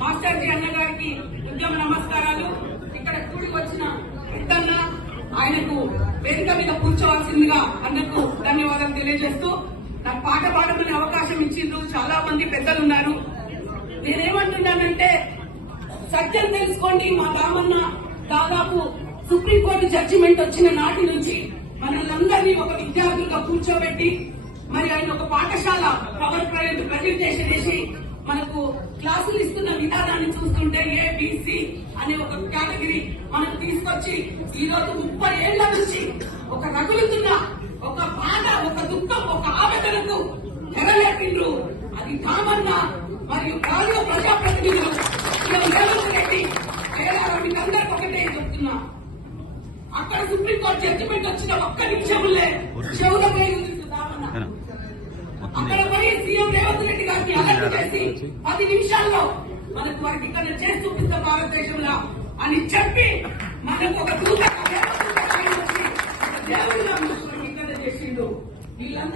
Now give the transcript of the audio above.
మాస్టర్జీ అన్న గారికి ఉద్యమ నమస్కారాలు. ఇక్కడ కూడి వచ్చిన పెద్దన్న ఆయనకు వేదిక మీద కూర్చోవాల్సిందిగా అన్నకు ధన్యవాదాలు తెలియజేస్తూ నాకు పాట పాడమని అవకాశం ఇచ్చిండ్రు. చాలా మంది పెద్దలు ఉన్నారు. నేనేమంటున్నానంటే సత్యం తెలుసుకోండి. మా రామన్న దాదాపు సుప్రీంకోర్టు జడ్జిమెంట్ వచ్చిన నాటి నుంచి మనల్ని ఒక విద్యార్థులుగా కూర్చోబెట్టి మరి ఆయన ఒక పాఠశాల పవర్ పాయింట్ ప్రజెంటేషన్ చేసి మనకు క్లాసులు ఇస్తున్న విధానాన్ని చూస్తుంటే ఏబిసి అనే ఒక కేటగిరీ మనకు తీసుకొచ్చి ఈ రోజు 30 ఏళ్ల నుంచి ఒక రగులుతున్న ఒక బాధ, ఒక దుఃఖం, ఒక ఆవేదనకు తెరలేపిండ్రు. అది కామన్న మరియు కాలువ ప్రజాప్రతినిధులు రేవంత్ రెడ్డి అందరికి ఒకటే చెప్తున్నా. అక్కడ సుప్రీంకోర్టు జడ్జిమెంట్ వచ్చిన ఒక్క నిమిషంలో చెవులపై అక్కడ పోయి సీఎం రేవంత్ రెడ్డి గారిని అలర్ట్ చేసి 10 నిమిషాల్లో మనకు వర్గీకరణ చేసి చూపిస్తాం భారతదేశంలో అని చెప్పి మనకు ఒక దూత వర్గీకరణ చేసిండు. వీళ్ళందరూ